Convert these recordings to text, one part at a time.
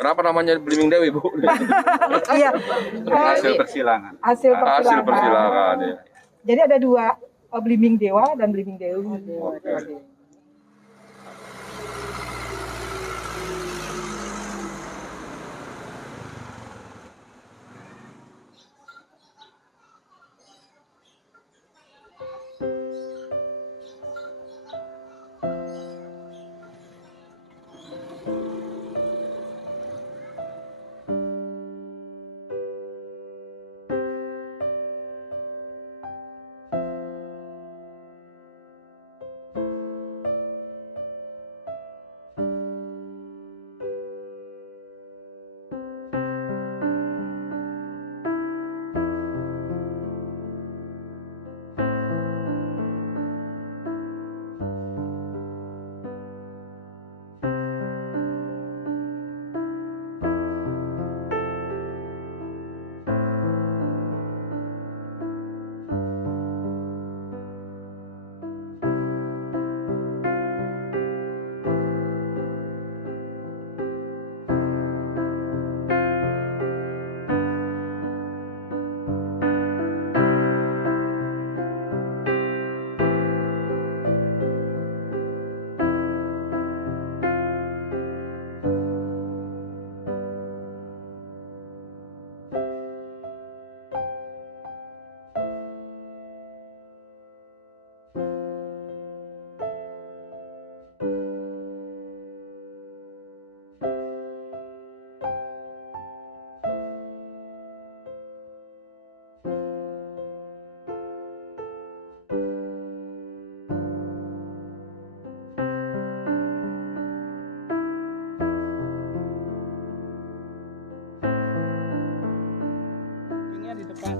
Kenapa namanya Belimbing Dewi, Bu? Iya. Hasil persilangan. Hasil Hasil persilangan. persilangan ya. Jadi ada dua, Belimbing Dewa dan Belimbing Dewi. Oke. Di depan.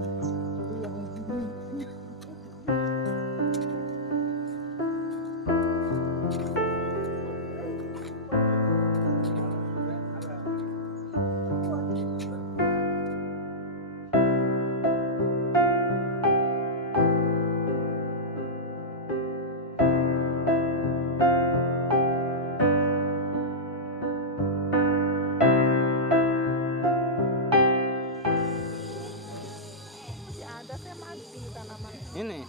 Ini.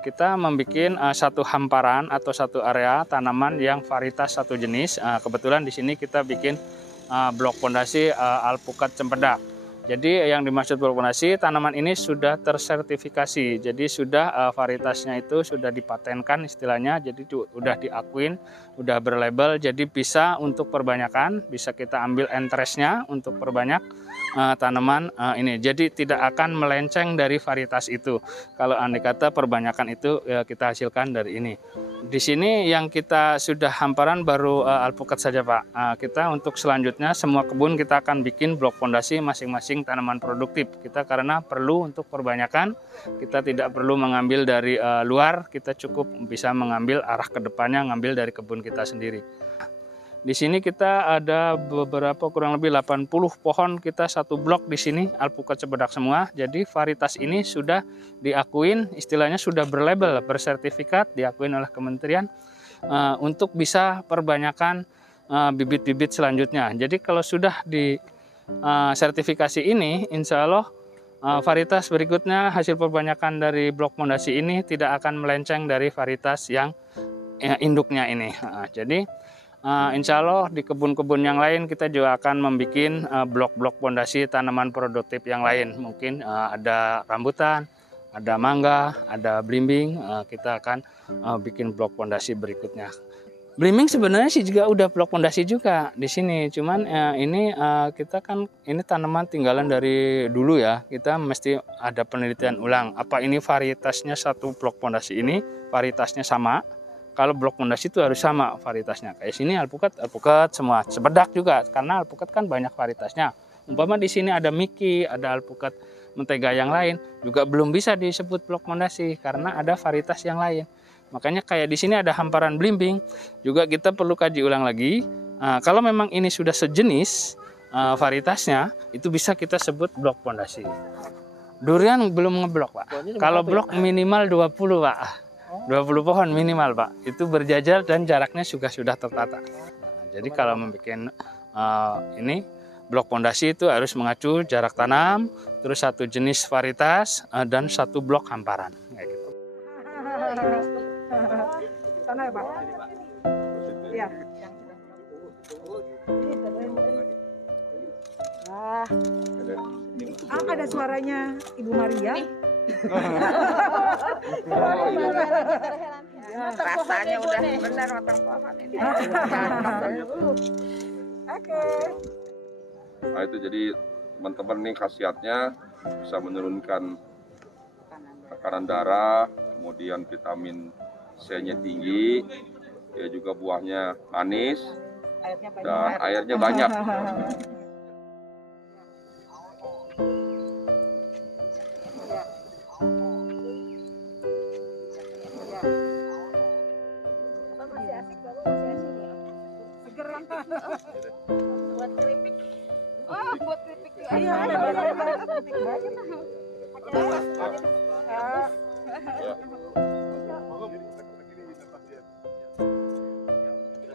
Kita membuat satu hamparan atau satu area tanaman yang varietas satu jenis. Kebetulan di sini kita bikin blok pondasi alpukat cempedak. Jadi yang dimaksud blok pondasi, tanaman ini sudah tersertifikasi. Jadi sudah varietasnya itu sudah dipatenkan istilahnya, jadi sudah diakuin, sudah berlabel, jadi bisa untuk perbanyakan, bisa kita ambil interestnya untuk perbanyak tanaman ini. Jadi tidak akan melenceng dari varietas itu. Kalau andai kata perbanyakan itu ya kita hasilkan dari ini. Di sini yang kita sudah hamparan baru alpukat saja Pak. Kita untuk selanjutnya semua kebun kita akan bikin blok pondasi masing-masing tanaman produktif. Kita karena perlu untuk perbanyakan, kita tidak perlu mengambil dari luar, kita cukup bisa mengambil arah ke depannya, ngambil dari kebun kita sendiri. Di sini kita ada beberapa kurang lebih 80 pohon, kita satu blok di sini alpukat cempedak semua. Jadi varietas ini sudah diakuin, istilahnya sudah berlabel, bersertifikat, diakuin oleh kementerian untuk bisa perbanyakan bibit-bibit selanjutnya. Jadi kalau sudah di sertifikasi ini, insya Allah varietas berikutnya hasil perbanyakan dari blok pondasi ini tidak akan melenceng dari varietas yang induknya ini. Jadi insya Allah di kebun-kebun yang lain kita juga akan membuat blok-blok pondasi tanaman produktif yang lain. Mungkin ada rambutan, ada mangga, ada belimbing, kita akan bikin blok pondasi berikutnya. Belimbing sebenarnya sih juga udah blok pondasi juga di sini. Cuman ini kita kan ini tanaman tinggalan dari dulu ya. Kita mesti ada penelitian ulang. Apa ini varietasnya satu blok pondasi ini varietasnya sama? Kalau blok pondasi itu harus sama varietasnya. Kayak sini alpukat semua. Cempedak juga karena alpukat kan banyak varietasnya. Umpama di sini ada miki, ada alpukat mentega yang lain, juga belum bisa disebut blok pondasi karena ada varietas yang lain. Makanya kayak di sini ada hamparan belimbing, juga kita perlu kaji ulang lagi. Kalau memang ini sudah sejenis varietasnya, itu bisa kita sebut blok pondasi. Durian belum ngeblok Pak. Kalau blok minimal 20 Pak. 20 pohon minimal Pak. Itu berjajar dan jaraknya juga sudah tertata. Jadi kalau membuat ini blok pondasi itu harus mengacu jarak tanam, terus satu jenis varietas dan satu blok hamparan. Kayak gitu. Sana ya Pak. Iya. Wah. Ada suaranya Ibu Maria. Rasanya udah benar matang pohon ini. Oke. Nah itu jadi teman-teman nih khasiatnya bisa menurunkan tekanan darah, kemudian vitamin C-nya tinggi, dia juga buahnya manis dan airnya banyak. Buat keripik. Oh, buat keripik juga. Iya,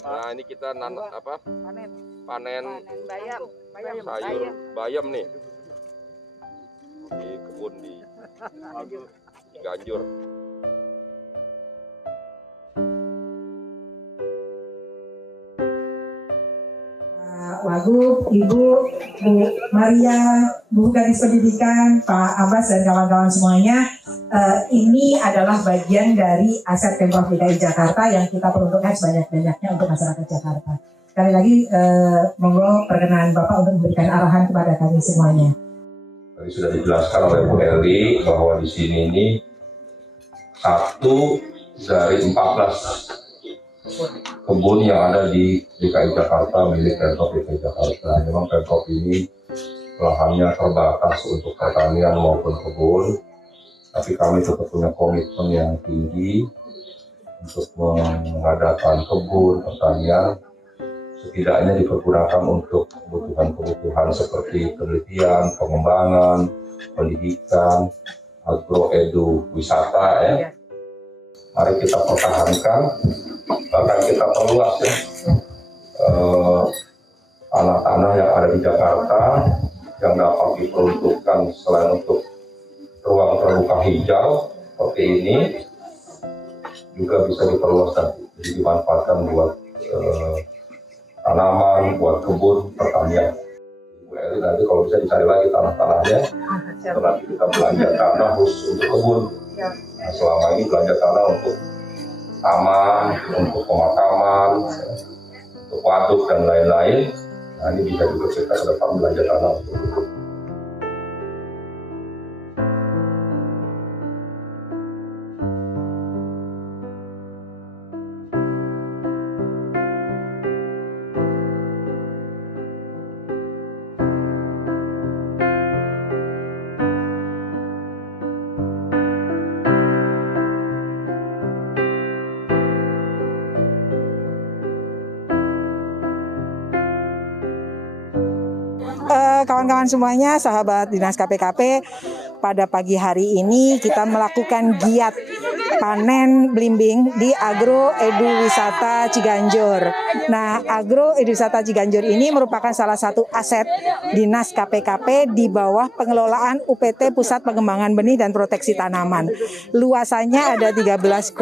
Nah ini kita panen Bayam. sayur bayam nih di kebun di Ganjur. Wagub, Ibu, Bu Maria, Bu Kadis Pendidikan, Pak Abbas dan kawan-kawan semuanya, ini adalah bagian dari aset Pemprov DKI Jakarta yang kita peruntukkan sebanyak-banyaknya untuk masyarakat Jakarta. Sekali lagi, monggo perkenan Bapak untuk memberikan arahan kepada kami semuanya. Tadi sudah dijelaskan oleh Bu Eli bahwa di sini ini satu dari 14 kebun yang ada di DKI Jakarta milik Pemprov DKI Jakarta. Memang Pemprov ini lahannya terbatas untuk pertanian maupun kebun, tapi kami tetap punya komitmen yang tinggi untuk mengadakan kebun pertanian setidaknya dipergunakan untuk kebutuhan-kebutuhan seperti penelitian, pengembangan, pendidikan, agroedu, wisata ya. Mari kita pertahankan, bahkan kita perluas ya tanah-tanah yang ada di Jakarta yang dapat diperuntukkan selain untuk ruang terbuka hijau seperti ini juga bisa diperluas dan dimanfaatkan buat tanaman, buat kebun, pertanian. Bu Eli nanti kalau bisa dicari lagi tanah-tanahnya, nanti kita belanja tanah khusus untuk kebun. Nah, selama ini belanja tanah untuk taman, untuk pemakaman, untuk waduk dan lain-lain. Nah ini bisa juga kita ke depan belanja tanah untuk kebun. Kawan-kawan semuanya, sahabat Dinas KPKP, pada pagi hari ini kita melakukan giat panen belimbing di Agro Edu Wisata Ciganjur. Nah, Agro Edu Wisata Ciganjur ini merupakan salah satu aset Dinas KPKP di bawah pengelolaan UPT Pusat Pengembangan Benih dan Proteksi Tanaman. Luasannya ada 13,5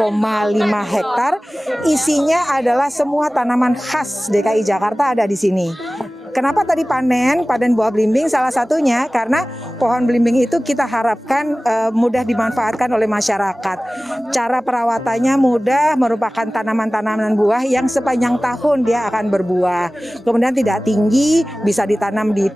hektar, isinya adalah semua tanaman khas DKI Jakarta ada di sini. Kenapa tadi panen buah belimbing? Salah satunya karena pohon belimbing itu kita harapkan mudah dimanfaatkan oleh masyarakat. Cara perawatannya mudah, merupakan tanaman-tanaman buah yang sepanjang tahun dia akan berbuah. Kemudian tidak tinggi, bisa ditanam di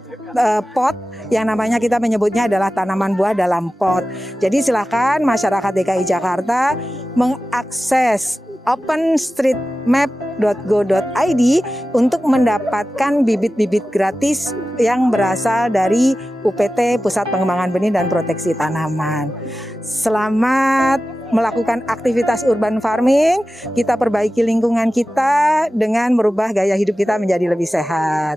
pot yang namanya kita menyebutnya adalah tanaman buah dalam pot. Jadi silakan masyarakat DKI Jakarta mengakses openstreetmap.go.id untuk mendapatkan bibit-bibit gratis yang berasal dari UPT Pusat Pengembangan Benih dan Proteksi Tanaman. Selamat melakukan aktivitas urban farming, kita perbaiki lingkungan kita dengan merubah gaya hidup kita menjadi lebih sehat.